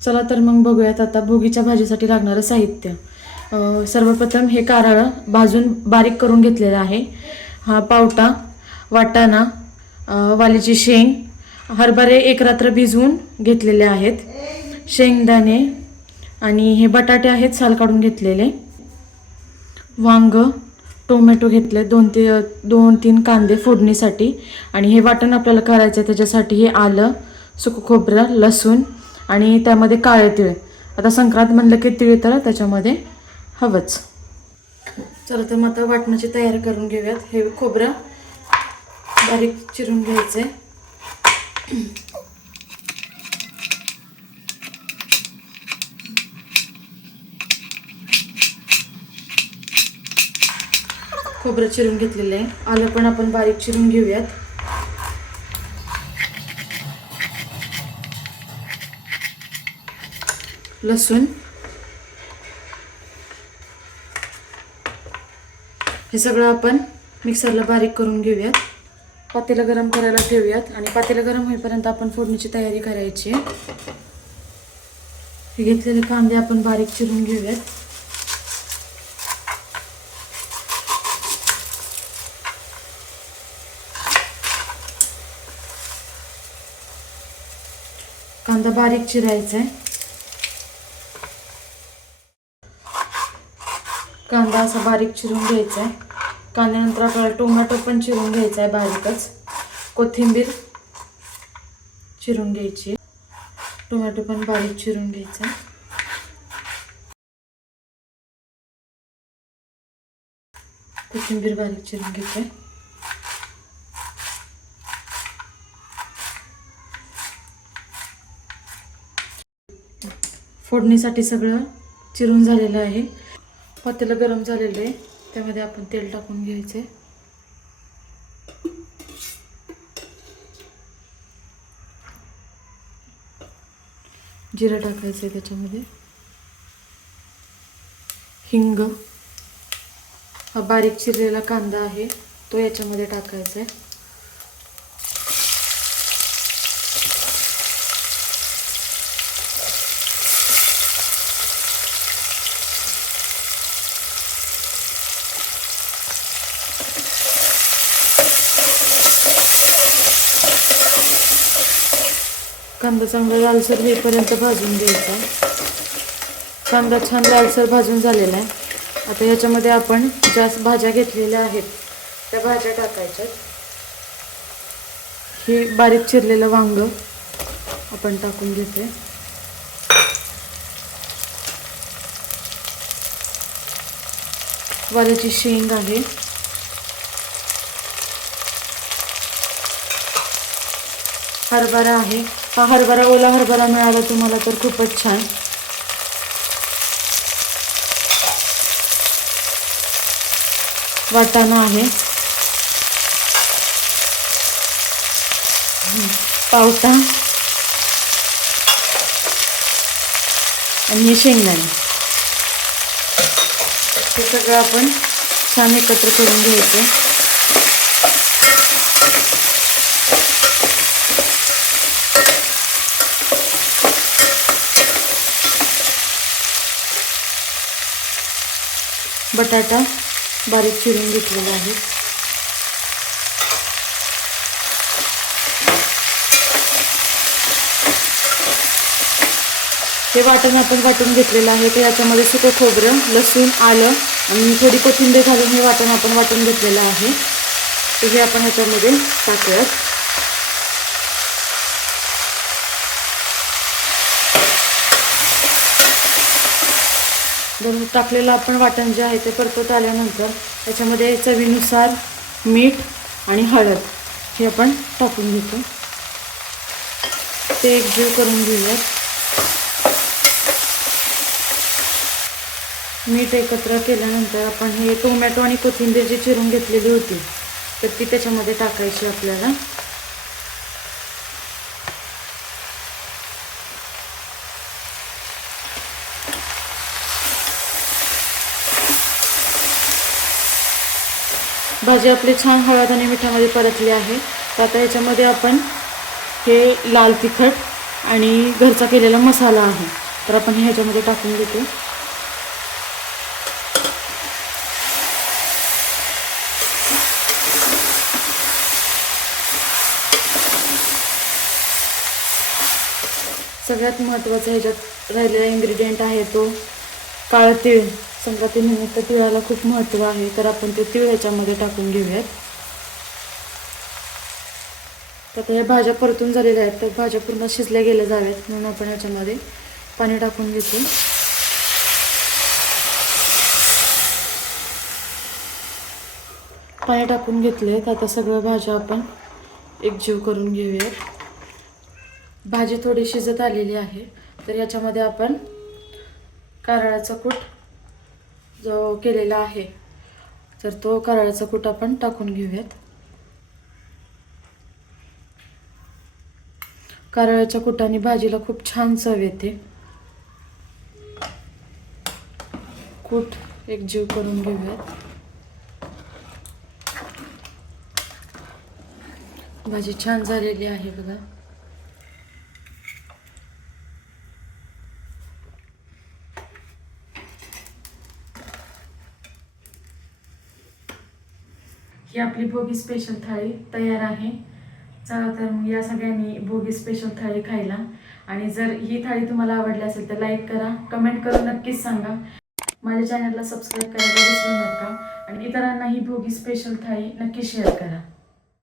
चला तर मग बघूयात आता भोगीच्या भाजीसाठी लागणारं साहित्य. सर्वप्रथम हे कारळं भाजून बारीक करून घेतलेलं आहे. हा पावटा, वाटाणा, वालीची शेंग, हरभरे एक रात्र भिजवून घेतलेले आहेत, शेंगदाणे आणि हे बटाटे आहेत साल काढून घेतलेले, वांग, टोमॅटो घेतले, 2-3 कांदे फोडणीसाठी, आणि हे वाटण आपल्याला करायचं आहे त्याच्यासाठी हे आलं, सुकं खोबरं, लसूण आणि त्यामध्ये काळे तीळ. आता संक्रांत म्हणलं की तीळ तर त्याच्यामध्ये हवंच. चला तर मग आता वाटणाची तयारी करून घेऊयात. हे खोबरं बारीक चिरून घ्यायचं आहे. खोबरं चिरून घेतलेलं आहे. आलं पण आपण बारीक चिरून घेऊयात. लसूण, हे सगळं आपण मिक्सरला बारीक करून घेऊयात. पातेलं गरम करायला ठेवूयात आणि पातेलं गरम होईपर्यंत आपण फोडणीची तयारी करायची आहे. हे घेतलेले कांदे आपण बारीक चिरून घेऊयात. कांदा बारीक चिरायचा आहे. कांदा असा बारीक चिरून घ्यायचा आहे. कांद्यानंतर आपल्याला टोमॅटो पण चिरून घ्यायचा आहे बारीकच. कोथिंबीर चिरून घ्यायची. टोमॅटो पण बारीक चिरून घ्यायचा आहे. कोथिंबीर बारीक चिरून घ्यायची. फोडणीसाठी सगळं चिरून झालेलं आहे. पातेलं गरम झालेलं आहे, त्यामध्ये आपण तेल टाकून घ्यायचे. जिरं टाकायचं आहे त्याच्यामध्ये. हिंग, हा बारीक चिरलेला कांदा आहे तो याच्यामध्ये टाकायचा आहे. कांदा चांगला लालसर होईपर्यंत भाजून घ्यायचा. कांदा छान लालसर भाजून झालेला आहे. आता ह्याच्यामध्ये आपण ज्या भाज्या घेतलेल्या आहेत त्या भाज्या टाकायच्यात. हे बारीक चिरलेलं वांग आपण टाकून घेते. वाल्याची शेंग आहे. हरभरा आहे. हा हरभरा ओला हरभरा मिळाला तुम्हाला तर खूपच छान. वाटाणा आहे. पावटा आणि हे शेंगदाणे. हे सगळं आपण छान एकत्र करून घ्यायचं. बटाटा बारीक चिरून घेतलेला आहे. हे वाटण आपण वाटून घेतलेलं आहे. तर याच्यामध्ये सुकं खोबरं, लसूण, आलं आणि थोडी कोथिंबीर घालून हे वाटण आपण वाटून घेतलेलं आहे. तर हे आपण ह्याच्यामध्ये टाकूयात. टाकलेलं आपण वाटण जे आहे ते परतवत आल्यानंतर त्याच्यामध्ये चवीनुसार मीठ आणि हळद हे आपण टाकून घेतो. ते एकजीव करून घेऊयात. मीठ एकत्र केल्यानंतर आपण हे टोमॅटो आणि कोथिंबीर जी चिरून घेतलेली होती तर ती त्याच्यामध्ये टाकायची आपल्याला. भाजी आपली छान हळद आणि मिठामध्ये परतली आहे. तर आता ह्याच्यामध्ये आपण हे लाल तिखट आणि घरचा केलेला मसाला आहे. तर आपण ह्याच्यामध्ये टाकून घेतो. सगळ्यात महत्त्वाचा ह्याच्यात राहिलेला इन्ग्रेडियंट आहे तो काळं तीळ. संक्रांतीनिमित्त तिळाला खूप महत्त्व आहे, तर आपण ते तीळ ह्याच्यामध्ये टाकून घेऊयात. तर आता ह्या भाज्या परतून झालेल्या आहेत, तर भाज्या पूर्ण शिजल्या गेल्या जाव्यात म्हणून आपण ह्याच्यामध्ये पाणी टाकून घेतो. पाणी टाकून घेतले तर आता सगळ्या भाज्या आपण एकजीव करून घेऊयात. भाजी थोडी शिजत आलेली आहे, तर याच्यामध्ये आपण कारळाचा कूट जो केलेला आहे, तर तो कारळाचा कूट आपण टाकून घेऊयात. कारळाच्या कुटाने भाजीला खूप छान चव येते. कूट एकजीव करून घेऊयात. भाजी छान झालेली आहे बघा. ही आपली भोगी स्पेशल थाळी तयार आहे. चला तर मग या सगळ्यांनी भोगी स्पेशल थाळी खायला. आणि जर ही थाळी तुम्हाला आवडली असेल तर लाईक करा, कमेंट करून नक्कीच सांगा. माझ्या चॅनलला सबस्क्राईब करायला विसरू नका आणि इतरांनाही भोगी स्पेशल थाळी नक्की शेअर करा.